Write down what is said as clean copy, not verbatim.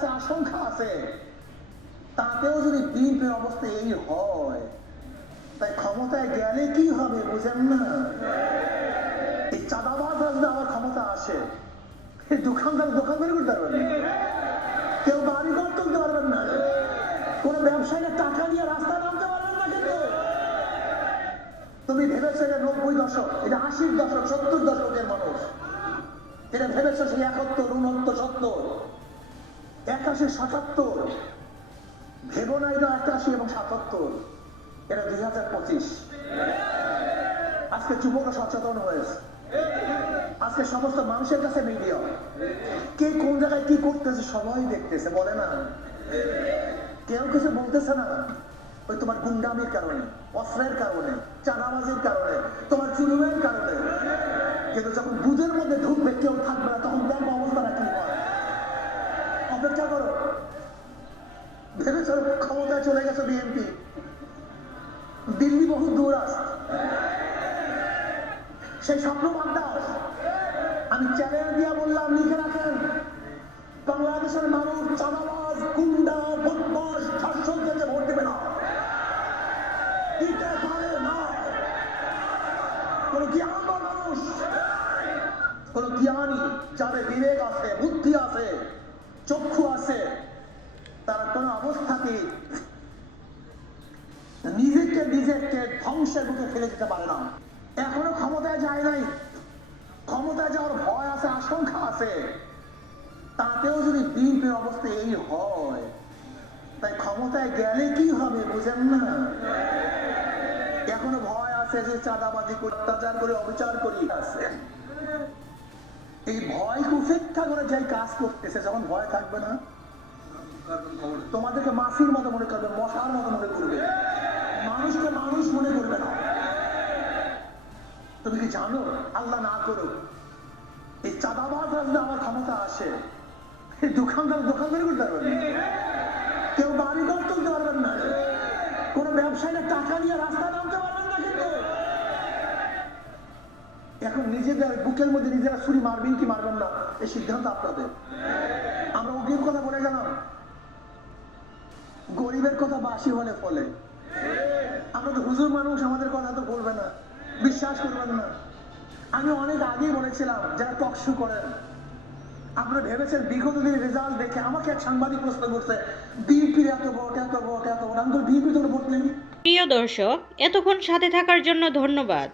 আছে, আশঙ্কা আছে, তাতেও যদি বিএনপির অবস্থা এই হয়, তাই ক্ষমতায় গেলে কি হবে বুঝেন না? এই চাঁদাবাজরা যদি আবার ক্ষমতা আসে, এই দোকানদারি করতে পারবেন না, কেউ বাড়িঘর তুলতে পারবেন না, কোন ব্যবসায়ীরা টাকা নিয়ে রাস্তায় নামতে পারবেন না। কিন্তু তুমি ভেবেছো এটা 90 দশক, এটা 80 দশক, 70 দশকের মানুষ, এটা ভেবেছো সেই 71, 69, 70, 81, 77, ভেবো না এটা 81 এবং 77, এটা 2025। আজকে যুবকরা সচেতন হয়েছে, আজকে সমস্ত মানুষের কাছে মিডিয়া, কে কোন জায়গায় কি করতেছে সবাই দেখতেছে, বলে না? কেউ কিছু বলতেছে না, ওই তোমার গুন্ডামির কারণে, অস্ত্রের কারণে, চাঁদাবাজির কারণে, তোমার জুলুমের কারণে। কিন্তু যখন বুঝের মধ্যে ঢুকবে, কেউ থাকবে না, তখন দেখবো অবস্থাটা কি হয়। অপেক্ষা করো। ভেবেছো ক্ষমতায় চলে গেছে বিএনপি, দিল্লি বহু দূর আছে, সেই স্বপ্ন বান্দাস। আমি চ্যালেঞ্জ দিয়ে বললাম, লিখে রাখেন, বাংলাদেশের মানুষ চাঁদাবাজ, গুন্ডা, বদমাশ, ধর্ষকদেরকে ভোট দেবে না, দিতে পারে না। কোন জ্ঞানবান মানুষ, কোন জ্ঞানী, যাদের বিবেক আছে, বুদ্ধি আছে, চক্ষু আছে, তারা কোন অবস্থাতে নিজেকে ধ্বংসের মুখে ফেলে দিতে পারে না। এখনো ক্ষমতায় যায় নাই, ক্ষমতায় যাওয়ার ভয় আছে, আশঙ্কা আছে, তাতেও যদি বিএনপির অবস্থা এই হয়, তাই ক্ষমতায় গেলে কি হবে বুঝেন না? এখনো ভয় আছে যে চাঁদাবাজি করে, অত্যাচার করে, অবিচার করি আছে। এই ভয় উপেক্ষা করে যাই কাজ করতেছে, যখন ভয় থাকবে না, তোমাদেরকে মাছির মতো মনে করবে, মশার মতো মনে করবে, মানুষকে মানুষ মনে করবে না। তুমি কি জানো, আল্লাহ না করুক, এই চাঁদাবাজরা যদি আমার ক্ষমতা আসে, এই দোকানদারি করতে পারবেন না, কেউ বাড়িঘর তুলতে পারবেন না, কোন ব্যবসায়ীরা টাকা নিয়ে রাস্তায় নামতে পারবেন না। কিন্তু এখন নিজেদের বুকের মধ্যে নিজেরা ছুরি মারবেন কি মারবেন না, এই সিদ্ধান্ত আপনাদের। আমরা অগ্রিম কথা বলে গেলাম, গরিবের কথা বাসি হলে ফলে। আমরা তো হুজুর মানুষ, আমাদের কথা তো বলবে না, বিশ্বাস করবেন না। আমি অনেক আগেই বলেছিলাম, যারা টকশো করেন, আপনারা ভেবেছেন বিগত দিনের রেজাল্ট দেখে আমাকে এক সাংবাদিক প্রশ্ন করছে, বিএনপির এত ভোট, এত ভোট, এত ভোট। আমি তো বিএনপি তো ভোট নেই। প্রিয় দর্শক, এতক্ষণ সাথে থাকার জন্য ধন্যবাদ।